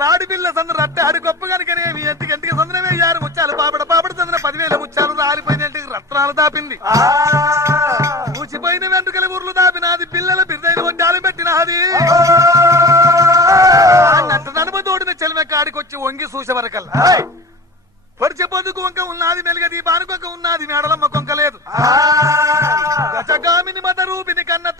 రాడి పిల్ల సంద రట్ట ఆడి గొప్ప కనుకనేమి ఎంటికి సందనమే యారు ముచ్చాలు పాపడ సందన 10,000 ముచ్చాలు రాలిపోయినట్టు రత్నాలు దాపింది ఊచిపోయిన వెంట్రుకల ఊర్లు దాపినాది పిల్లల బిర్దైన వండాలు పెట్టినది నడమతోడిన చెలిమె కాడికొచ్చి వంగి చూసేవరకల్లా పొడిచె పొద్దుకు వంక ఉన్నది మెలుగది బానుకొంక ఉన్నది మేడలమ్మ కొంక లేదు గజగామిని మత రూపిని కన్న